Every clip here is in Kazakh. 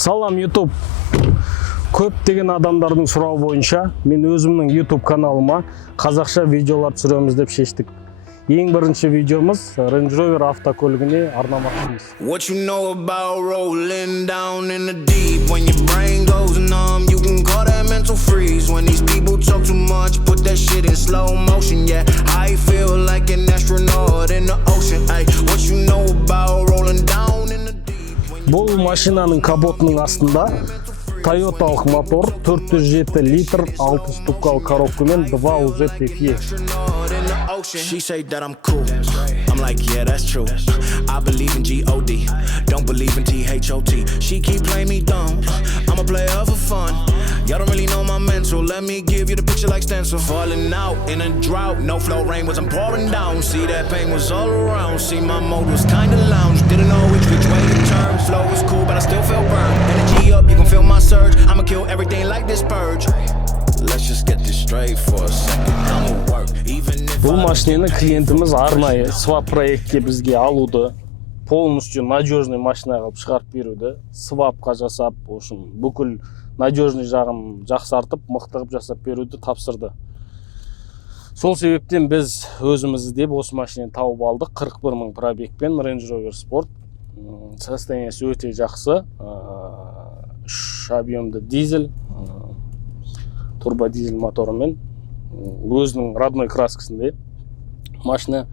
Салам YouTube. Көптеген адамдардың сұрауы бойынша мен өзімнің YouTube каналыма қазақша видеолар түсіреміз деп шештік. Ең бірінші видеомыз Range Rover автокөлігіне арнамақпыз. What you know about rolling down in the deep? When your brain goes numb, you can call that mental freeze. When these people talk too much, put that shit in slow motion. Yeah, I feel like an astronaut in the ocean. Ay, what you know about rolling down in the deep? Бұл машинаның капотының астында Toyotалық мотор, 407 литр, 6 ступкалы коробкамен 2UZ TFE. She say that I'm cool. I'm like, yeah, that's true. I believe in G-O-D, don't believe in T-H-O-T. She keep playing me dumb, I'm a player for fun. Y'all don't really know my mental, let me give you the picture like stencil. Falling out in a drought, no flow rain wasn't pouring down. See that pain was all around, see my mode was kinda lounge. Didn't know which way to turn, flow was cool but I still felt burned. Energy up, you can feel my surge, I'ma kill everything like this purge. Let's just get this straight for a second, I'ma work even if Бұл машинаны клиентіміз арнайы свап проектке бізге алуды, полностью надежный машина қылып шығарып беруді, свапқа жасап, бүкіл надежный жағын жақсартып, мықты қылып жасап беруді тапсырды. Сол себептен біз өзіміз іздеп осы машинаны тауып алдық. 41 мың пробегпен Range Rover Sport. Состояниесі өте жақсы. 3 объемды дизель, турбодизель моторымен. Өзінің родной краскасында машина.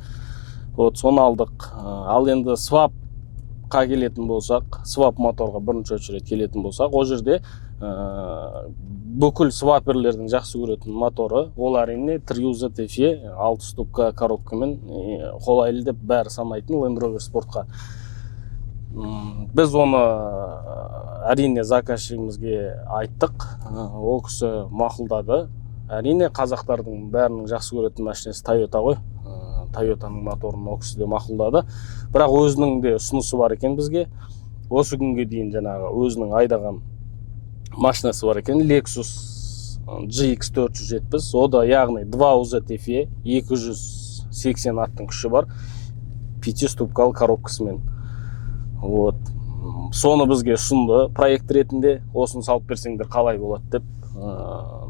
Соны алдық. Ал енді свапқа келетін болсақ, свап моторға бірінші очередь келетін болсақ, о жерде бүкіл сваперлердің жақсы көретін моторы, ол әрине 3UZ TFE 6 ступка коробкамен қолайлы деп бәрі санайтын Land Rover Sportқа. Біз оны әрине заказчигімізге айттық, ол кісі мақұлдады. Әрине қазақтардың бәрінің жақсы көретін машинасы Toyota ғой. Toyotаның моторын ол кісі де мақұлдады. Бірақ өзінің де ұсынысы бар екен бізге. Осы күнге дейін жаңағы өзінің айдаған машинасы бар екен, Lexus GX470. О да яғни 2UZ TFE 280 аттың күші бар, 5 ступкалы коробкасымен. Соны бізге ұсынды проект ретінде, осын салып берсеңдер қалай болады деп.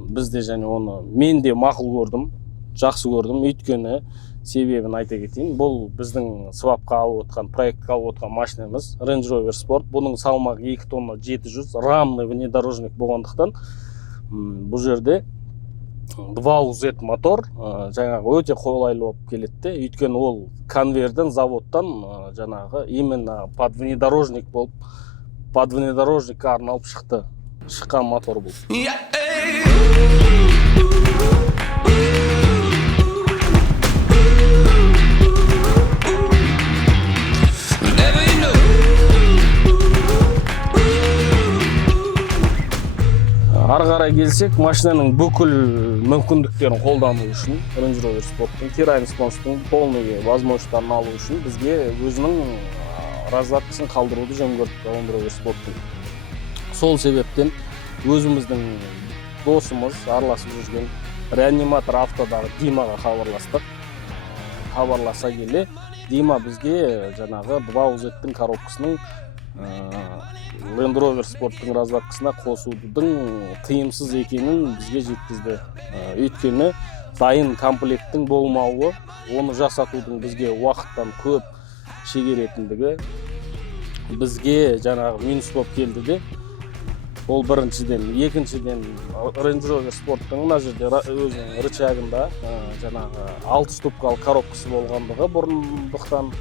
Бізде және оны мен де мақұл көрдім, жақсы көрдім. Өйткені себебін айта кетейін, бұл біздің свапқа алып отқан, проектқа алып отқан машинамыз Range Rover Sport. Бұның салмағы 2 тонна 700, рамный внедорожник болғандықтан бұл жерде 2UZ мотор жаңағы өте қолайлы болып келеді. Өйткені ол конвейерден, заводтан жаңағы именно под внедорожник болып, под внедорожникқа арналып шыққан мотор бұл. Ары қарай келсек, машинаның бүкіл мүмкіндіктерін қолдану үшін Range Rover Sport'тың T-Response'тың полный возможностьтарын алу үшін бізге өзінің разраткасын қалдыруды жөн көрдік Range Rover Sport'тың. Сол себептен өзіміздің досымыз араласып жүрген реаниматор автодағы Димаға хабарластық. Хабарласа келе, Дима бізге жаңағы 2UZ-тің коробкасының Land Rover Sport'тың разраткасына қосудың тиімсіз екенін бізге жеткізді. Өйткені дайын комплекттің болмауы, оны жасатудың бізге уақыттан көп шегеретіндігі бізге жаңағы минус болып келді де. Ол біріншіден, екіншіден Range Rover Sport'тың мына жерде өзінің рычагында жаңағы 6 ступкалы коробкасы болғандығы бұрындықтан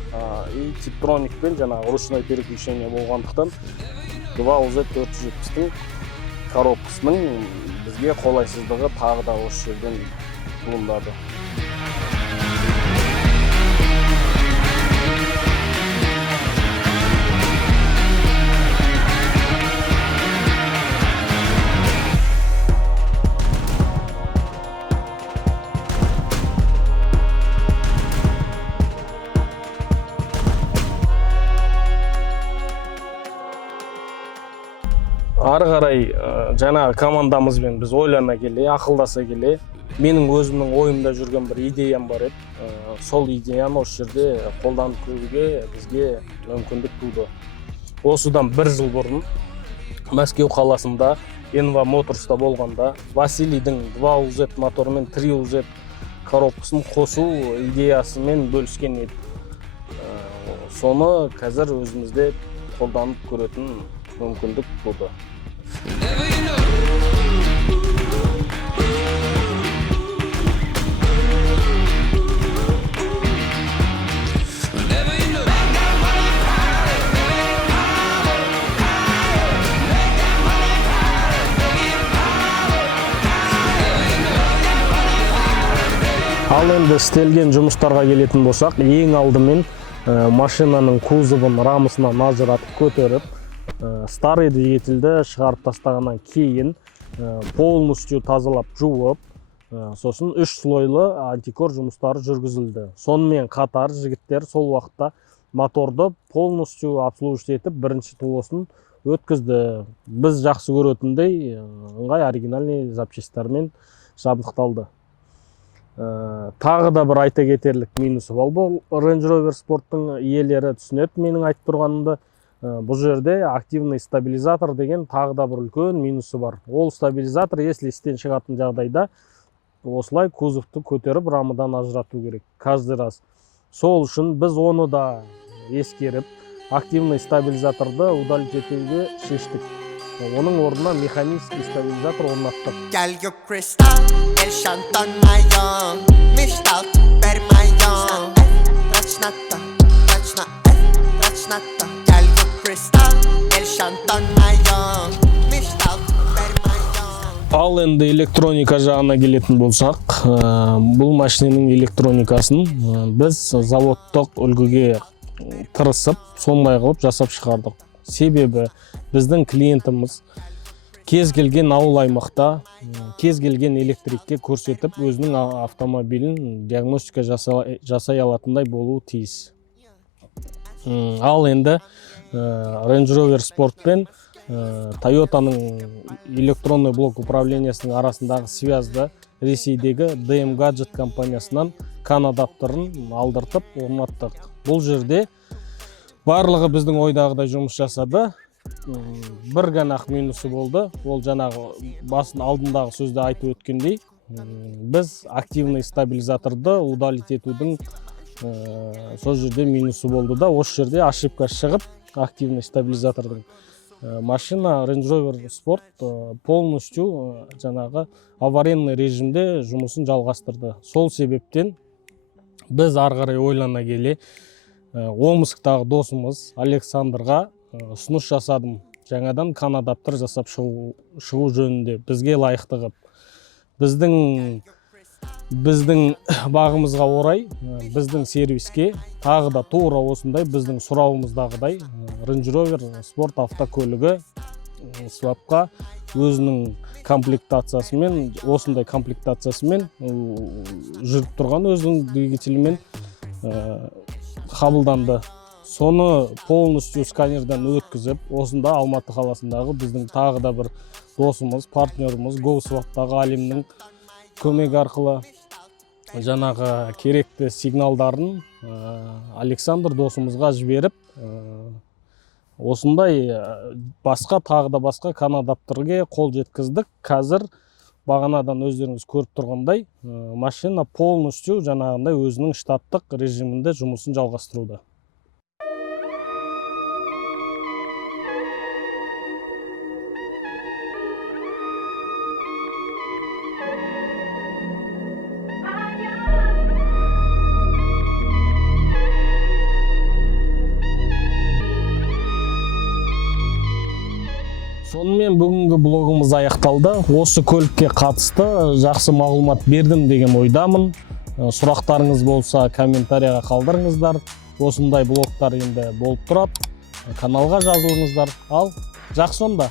и Tiptronicпен жаңағы ручной переключение болғандықтан 2UZ 470-тің коробкасының бізге қолайсыздығы тағы да осы жерден туындады. Ары қарай жаңағы командамызбен біз ойлана келе, ақылдаса келе, менің өзімнің ойымда жүрген бір идеям бар еді. Сол идеяны осы жерде қолданып көруге бізге мүмкіндік туды. Осыдан 1 жыл бұрын Мәскеу қаласында Enva Motors'та болғанда Василийдің 2UZ моторы мен 3UZ коробкасын қосу идеясымен бөліскен еді. Соны қазір өзімізде қолданып көретін мүмкіндік болды. Ал енді істелген жұмыстарға келетін болсақ, ең алдымен машинаның кузовын рамысынан ажыратып көтеріп, старый двигательді шығарып тастағаннан кейін полностью тазалап жуып, сосын 3 слойлы антикор жұмыстары жүргізілді. Сонымен қатар жігіттер сол уақытта моторды полностью обслуживать етіп, бірінші туосын өткізді. Біз жақсы көретіндей ыңғай оригинальный запчастьтармен жабдықталды. Тағы да бір айта кетерлік минусы бар. Бұл Range Rover Sport'тың иелері түсінеді менің айтып тұрғанымды. Бұл жерде активный стабилизатор деген тағы да бір үлкен минусы бар. Ол стабилизатор, если істен шығатын жағдайда, осылай кузовты көтеріп рамадан ажырату керек каждый раз. Сол үшін біз оны да ескеріп, активный стабилизаторды удалить етуге шештік. Оның орнына механический стабилизатор орнаттық. Ал енді электроника жағына келетін болсақ, бұл машинаның электроникасын біз заводтық үлгіге тырысып, сондай қылып жасап шығардық. Себебі біздің клиентіміз кез келген ауыл аймақта, кез келген электрикке көрсетіп, өзінің автомобилін диагностика жасай алатындай болуы тиіс. Ал енді Range Rover Sport пен Toyota'ның электронный блок управлениясының арасындағы связьді Ресейдегі DM Gadget компаниясынан CAN адаптерін алдыртып орнаттық. Бұл жерде барлығы біздің ойдағыдай жұмыс жасады. Бір ғана минусы болды. Ол жаңағы басын алдындағы сөзде айтып өткендей, біз активный стабилизаторды удалить етудің сол жерде минусы болды да, осы жерде ошибка шығып, активный стабилизатордың машина Range Rover Sport полностью жаңағы аварийный режимде жұмысын жалғастырды. Сол себептен біз ары қарай ойлана келе Омсктағы досымыз Александрға ұсыныс жасадым. Жаңадан CAN адаптер жасап шығу жөнінде бізге лайықты қып. Біздің бағымызға орай, біздің сервиске тағы да тура осындай біздің сұрауымыздағыдай Range Rover Sport автокөлігі свапқа өзінің комплектациясымен, осындай комплектациясымен жүріп тұрған өзінің двигателімен қабылданды. Соны полностью сканерден өткізіп, осында Алматы қаласындағы біздің тағы да бір досымыз, партнеріміз GoSwap-тағы Алимнің көмегі арқылы жаңағы керекті сигналдарын Александр досымызға жіберіп, осындай тағы да басқа CAN адаптерге қол жеткіздік. Қазір бағанадан өздеріңіз көріп тұрғандай, машина полностью жаңағындай өзінің штаттық режимінде жұмысын жалғастыруда. Сонымен бүгінгі блогымыз аяқталды. Осы көлікке қатысты жақсы мағлұмат бердім деген ойдамын. Сұрақтарыңыз болса комментарияға қалдырыңыздар. Осындай блогтар енді болып тұрады. Каналға жазылыңыздар. Ал жақсы онда.